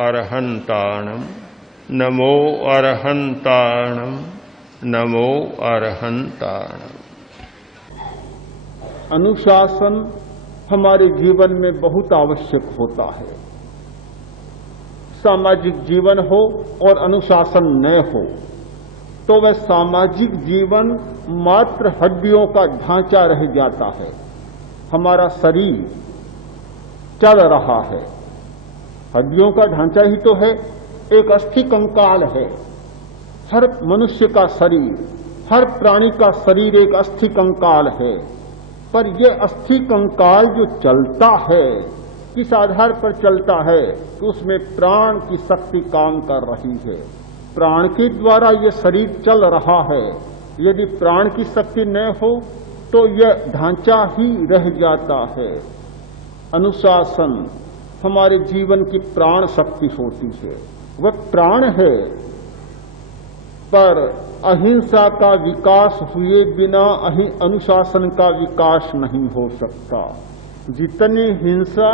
अरहन्ताणं नमो अरहन्ताणं नमो अरहन्ताणं। अनुशासन हमारे जीवन में बहुत आवश्यक होता है। सामाजिक जीवन हो और अनुशासन न हो तो वह सामाजिक जीवन मात्र हड्डियों का ढांचा रह जाता है। हमारा शरीर चल रहा है, हड्डियों का ढांचा ही तो है, एक अस्थि कंकाल है। हर मनुष्य का शरीर, हर प्राणी का शरीर एक अस्थि कंकाल है। पर यह अस्थि कंकाल जो चलता है, किस आधार पर चलता है? तो उसमें प्राण की शक्ति काम कर रही है। प्राण के द्वारा यह शरीर चल रहा है। यदि प्राण की शक्ति न हो तो यह ढांचा ही रह जाता है। अनुशासन हमारे जीवन की प्राण शक्ति होती है, वह प्राण है। पर अहिंसा का विकास हुए बिना अनुशासन का विकास नहीं हो सकता। जितनी हिंसा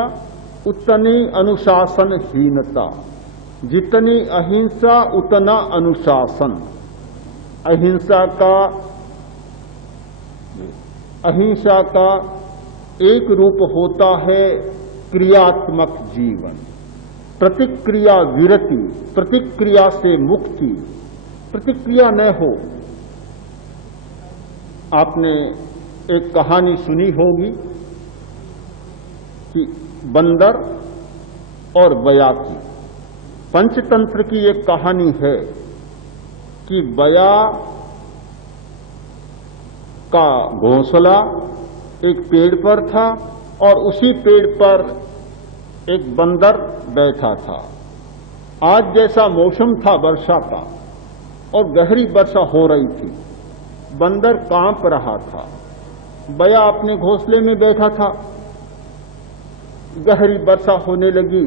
उतनी अनुशासनहीनता, जितनी अहिंसा उतना अनुशासन। अहिंसा का एक रूप होता है क्रियात्मक जीवन, प्रतिक्रिया विरति, प्रतिक्रिया से मुक्ति। प्रतिक्रिया न हो। आपने एक कहानी सुनी होगी कि बंदर और बया की, पंचतंत्र की एक कहानी है कि बया का घोंसला एक पेड़ पर था और उसी पेड़ पर एक बंदर बैठा था। आज जैसा मौसम था वर्षा का और गहरी वर्षा हो रही थी, बंदर कांप रहा था, बया अपने घोंसले में बैठा था। गहरी वर्षा होने लगी,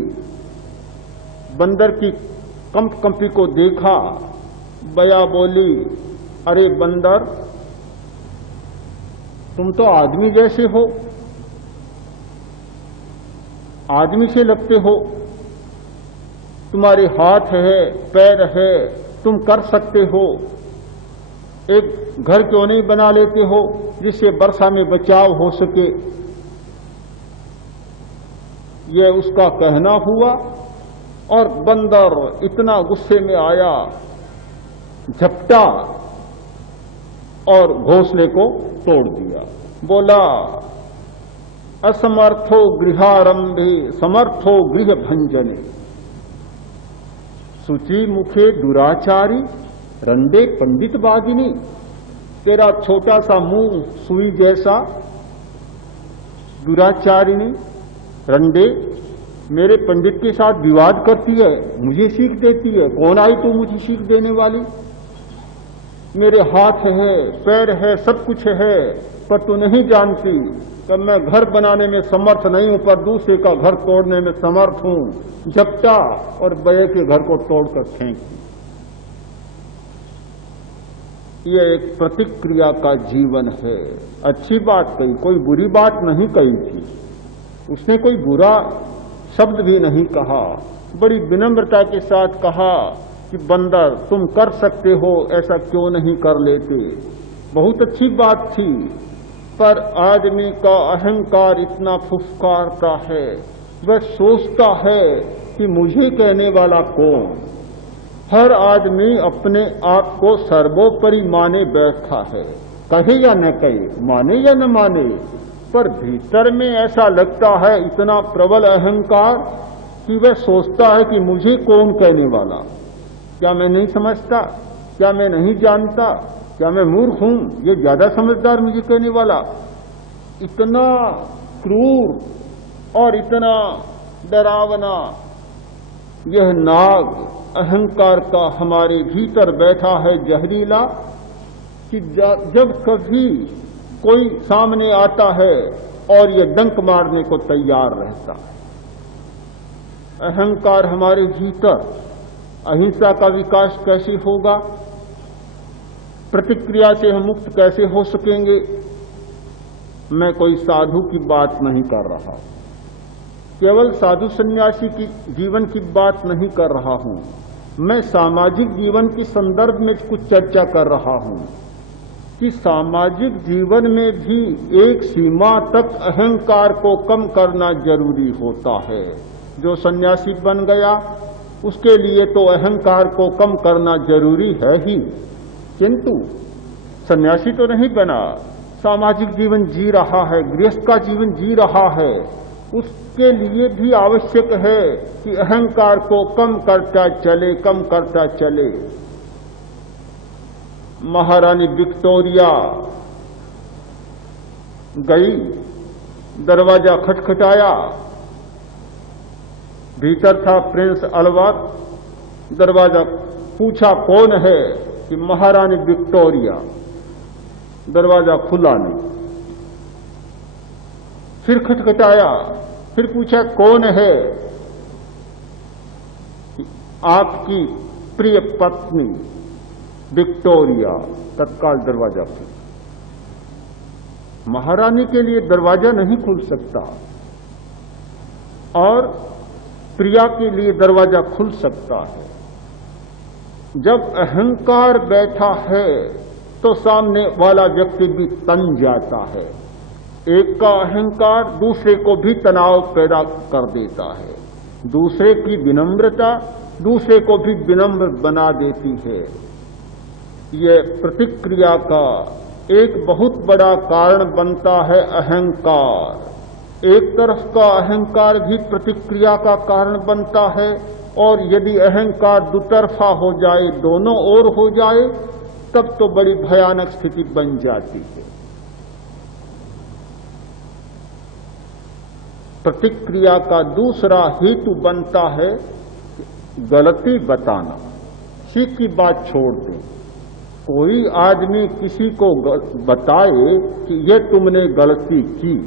बंदर की कंपी को देखा। बया बोली, अरे बंदर, तुम तो आदमी जैसे हो, आदमी से लगते हो, तुम्हारे हाथ है, पैर है, तुम कर सकते हो। एक घर क्यों नहीं बना लेते हो जिससे वर्षा में बचाव हो सके? यह उसका कहना हुआ और बंदर इतना गुस्से में आया, झपटा और घोंसले को तोड़ दिया। बोला, असमर्थो गृहारंभे समर्थो गृह भंजने, शुचि मुखे दुराचारी रंडे पंडित बादिनी। तेरा छोटा सा मुंह सुई जैसा, दुराचारिणी, रंडे, मेरे पंडित के साथ विवाद करती है, मुझे सीख देती है। कौन आई तू मुझे सीख देने वाली? मेरे हाथ है, पैर है, सब कुछ है, पर तू नहीं जानती कि मैं घर बनाने में समर्थ नहीं हूं, पर दूसरे का घर तोड़ने में समर्थ हूं। झपटा और बये के घर को तोड़कर फेंक दी। यह एक प्रतिक्रिया का जीवन है। अच्छी बात कही, कोई बुरी बात नहीं कही थी, उसने कोई बुरा शब्द भी नहीं कहा। बड़ी विनम्रता के साथ कहा कि बंदर, तुम कर सकते हो, ऐसा क्यों नहीं कर लेते? बहुत अच्छी बात थी। पर आदमी का अहंकार इतना फुफकारता है, वह सोचता है कि मुझे कहने वाला कौन? हर आदमी अपने आप को सर्वोपरि माने बैठा है, कहे या न कहे, माने या न माने, पर भीतर में ऐसा लगता है इतना प्रबल अहंकार कि वह सोचता है कि मुझे कौन कहने वाला? क्या मैं नहीं समझता? क्या मैं नहीं जानता? क्या मैं मूर्ख हूं? ये ज्यादा समझदार मुझे कहने वाला। इतना क्रूर और इतना डरावना यह नाग अहंकार का हमारे भीतर बैठा है, जहरीला, कि जब कभी कोई सामने आता है और यह डंक मारने को तैयार रहता है। अहंकार हमारे भीतर, अहिंसा का विकास कैसे होगा? प्रतिक्रिया से हम मुक्त कैसे हो सकेंगे? मैं कोई साधु की बात नहीं कर रहा, केवल साधु सन्यासी की जीवन की बात नहीं कर रहा हूं, मैं सामाजिक जीवन के संदर्भ में कुछ चर्चा कर रहा हूं कि सामाजिक जीवन में भी एक सीमा तक अहंकार को कम करना जरूरी होता है। जो सन्यासी बन गया उसके लिए तो अहंकार को कम करना जरूरी है ही, किंतु सन्यासी तो नहीं बना, सामाजिक जीवन जी रहा है, गृहस्थ का जीवन जी रहा है, उसके लिए भी आवश्यक है कि अहंकार को कम करता चले, कम करता चले। महारानी विक्टोरिया गई, दरवाजा खटखटाया, भीतर था प्रिंस अल्बर्ट। दरवाजा पूछा कौन है, कि महारानी विक्टोरिया। दरवाजा खुला नहीं। फिर खटखटाया, फिर पूछा कौन है, आपकी प्रिय पत्नी विक्टोरिया। तत्काल दरवाजा खुला। महारानी के लिए दरवाजा नहीं खुल सकता और प्रिया के लिए दरवाजा खुल सकता है। जब अहंकार बैठा है तो सामने वाला व्यक्ति भी तन जाता है। एक का अहंकार दूसरे को भी तनाव पैदा कर देता है, दूसरे की विनम्रता दूसरे को भी विनम्र बना देती है। ये प्रतिक्रिया का एक बहुत बड़ा कारण बनता है अहंकार। एक तरफ का अहंकार भी प्रतिक्रिया का कारण बनता है, और यदि अहंकार दुतरफा हो जाए, दोनों ओर हो जाए, तब तो बड़ी भयानक स्थिति बन जाती है। प्रतिक्रिया का दूसरा हेतु बनता है गलती बताना। किसी की बात छोड़ दें, कोई आदमी किसी को बताए कि ये तुमने गलती की,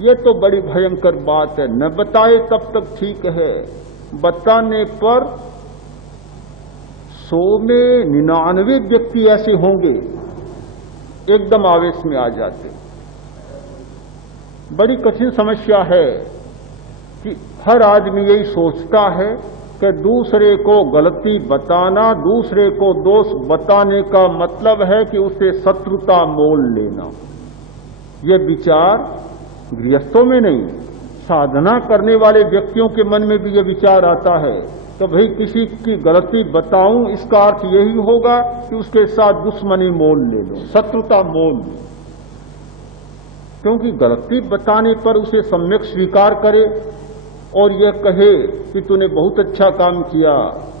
ये तो बड़ी भयंकर बात है। न बताए तब तक ठीक है, बताने पर 100 में 99 व्यक्ति ऐसे होंगे एकदम आवेश में आ जाते। बड़ी कठिन समस्या है कि हर आदमी यही सोचता है कि दूसरे को गलती बताना, दूसरे को दोष बताने का मतलब है कि उसे शत्रुता मोल लेना। ये विचार गृहस्थों में नहीं, साधना करने वाले व्यक्तियों के मन में भी यह विचार आता है तो भाई किसी की गलती बताऊं, इसका अर्थ यही होगा कि उसके साथ दुश्मनी मोल ले लो, शत्रुता मोल लो। क्योंकि गलती बताने पर उसे सम्यक स्वीकार करे और यह कहे कि तूने बहुत अच्छा काम किया,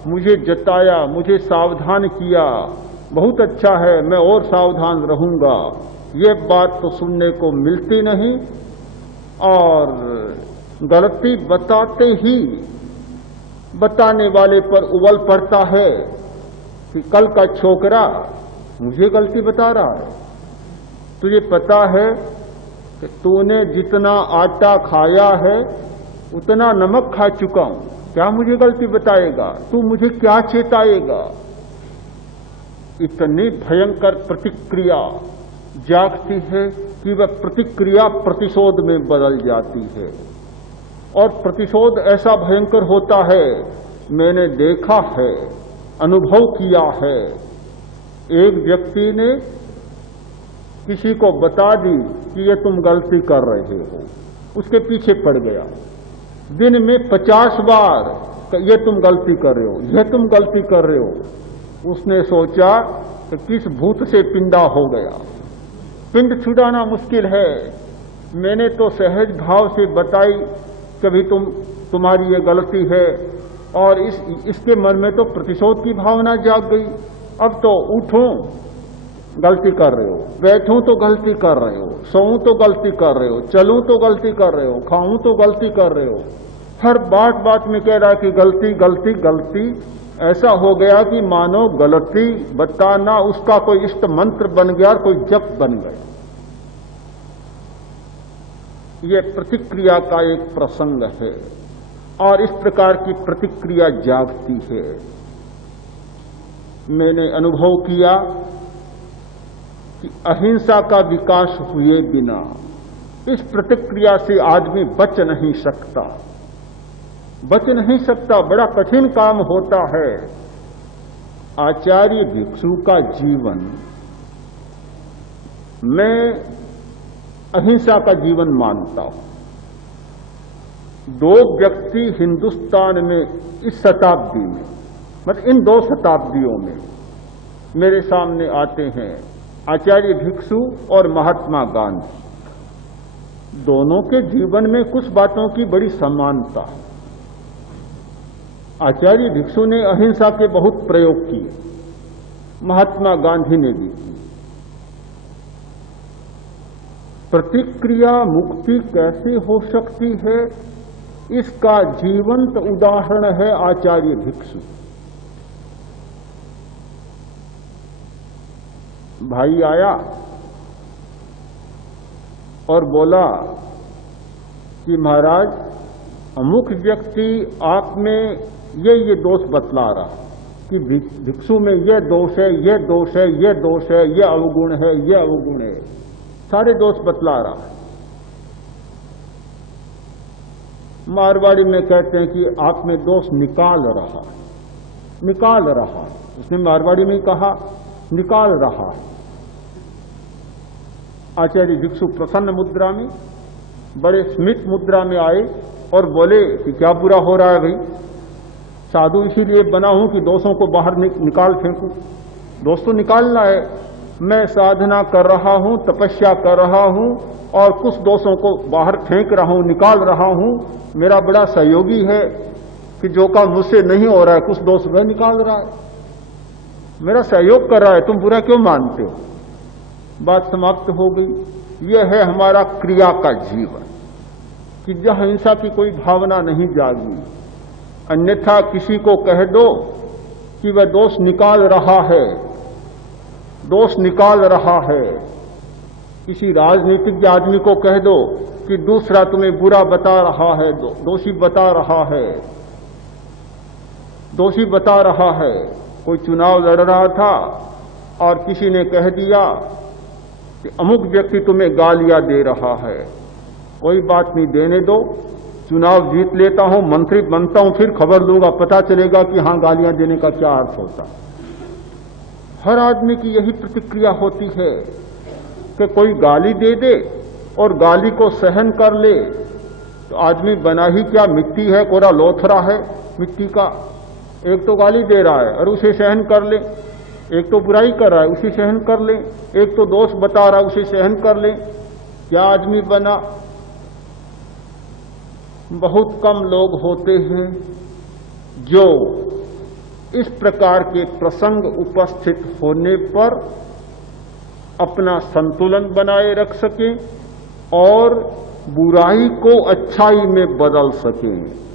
मुझे जताया, मुझे सावधान किया, बहुत अच्छा है, मैं और सावधान रहूंगा। ये बात तो सुनने को मिलती नहीं। और गलती बताते ही बताने वाले पर उबल पड़ता है कि कल का छोकरा मुझे गलती बता रहा है। तुझे पता है कि तूने जितना आटा खाया है उतना नमक खा चुका हूं, क्या मुझे गलती बताएगा? तू मुझे क्या चेताएगा? इतनी भयंकर प्रतिक्रिया जागती है कि वह प्रतिक्रिया प्रतिशोध में बदल जाती है। और प्रतिशोध ऐसा भयंकर होता है, मैंने देखा है, अनुभव किया है। एक व्यक्ति ने किसी को बता दी कि ये तुम गलती कर रहे हो, उसके पीछे पड़ गया। दिन में 50 बार ये तुम गलती कर रहे हो, ये तुम गलती कर रहे हो। उसने सोचा कि किस भूत से पिंडा हो गया, पिंड छुड़ाना मुश्किल है। मैंने तो सहज भाव से बताई कभी तुम्हारी ये गलती है, और इसके मन में तो प्रतिशोध की भावना जाग गई। अब तो उठूं गलती कर रहे हो, बैठूं तो गलती कर रहे हो, सोऊं तो गलती कर रहे हो, चलूं तो गलती कर रहे हो, खाऊं तो गलती कर रहे हो। हर बात में कह रहा है कि गलती गलती गलती। ऐसा हो गया कि मानो गलती बताना उसका कोई इष्ट मंत्र बन गया, कोई जप बन गया। यह प्रतिक्रिया का एक प्रसंग है और इस प्रकार की प्रतिक्रिया जागती है। मैंने अनुभव किया कि अहिंसा का विकास हुए बिना इस प्रतिक्रिया से आदमी बच नहीं सकता, बच नहीं सकता, बड़ा कठिन काम होता है। आचार्य भिक्षु का जीवन, मैं अहिंसा का जीवन मानता हूं। दो व्यक्ति हिंदुस्तान में इस शताब्दी में, मतलब इन 2 शताब्दियों में मेरे सामने आते हैं, आचार्य भिक्षु और महात्मा गांधी। दोनों के जीवन में कुछ बातों की बड़ी समानता है। आचार्य भिक्षु ने अहिंसा के बहुत प्रयोग किए, महात्मा गांधी ने भी की। प्रतिक्रिया मुक्ति कैसे हो सकती है, इसका जीवंत उदाहरण है आचार्य भिक्षु। भाई आया और बोला कि महाराज, अमुक व्यक्ति आप में ये दोष बतला रहा कि भिक्षु में ये दोष है, ये दोष है, ये दोष है, ये अवगुण है, ये अवगुण है, सारे दोष बतला रहा। मारवाड़ी में कहते हैं कि आप में दोष निकाल रहा, निकाल रहा। उसने मारवाड़ी में कहा निकाल रहा। आचार्य भिक्षु प्रसन्न मुद्रा में, बड़े स्मित मुद्रा में आए और बोले कि क्या बुरा हो रहा है भाई, साधु इसीलिए बना हूं कि दोषों को बाहर निकाल फेंकूं। दोष तो निकालना है। मैं साधना कर रहा हूं, तपस्या कर रहा हूं और कुछ दोषों को बाहर फेंक रहा हूं, निकाल रहा हूं। मेरा बड़ा सहयोगी है कि जो काम मुझसे नहीं हो रहा है, कुछ दोष वह निकाल रहा है, मेरा सहयोग कर रहा है, तुम बुरा क्यों मानते हो। बात समाप्त हो गई। यह है हमारा क्रिया का जीवन कि जहां हिंसा की कोई भावना नहीं जागी। अन्यथा किसी को कह दो कि वह दोष निकाल रहा है, दोष निकाल रहा है। किसी राजनीतिक आदमी को कह दो कि दूसरा तुम्हें बुरा बता रहा है, दोषी बता रहा है, दोषी बता रहा है। कोई चुनाव लड़ रहा था और किसी ने कह दिया कि अमुक व्यक्ति तुम्हें गालियां दे रहा है। कोई बात नहीं, देने दो, चुनाव जीत लेता हूं, मंत्री बनता हूं, फिर खबर दूंगा, पता चलेगा कि हां गालियां देने का क्या अर्थ होता। हर आदमी की यही प्रतिक्रिया होती है कि कोई गाली दे दे और गाली को सहन कर ले तो आदमी बना ही क्या, मिट्टी है, कोरा लोथरा है मिट्टी का। एक तो गाली दे रहा है और उसे सहन कर ले, एक तो बुराई कर रहा है उसे सहन कर ले, एक तो दोष बता रहा है उसे सहन कर ले। क्या आदमी बना। बहुत कम लोग होते हैं जो इस प्रकार के प्रसंग उपस्थित होने पर अपना संतुलन बनाए रख सकें और बुराई को अच्छाई में बदल सकें।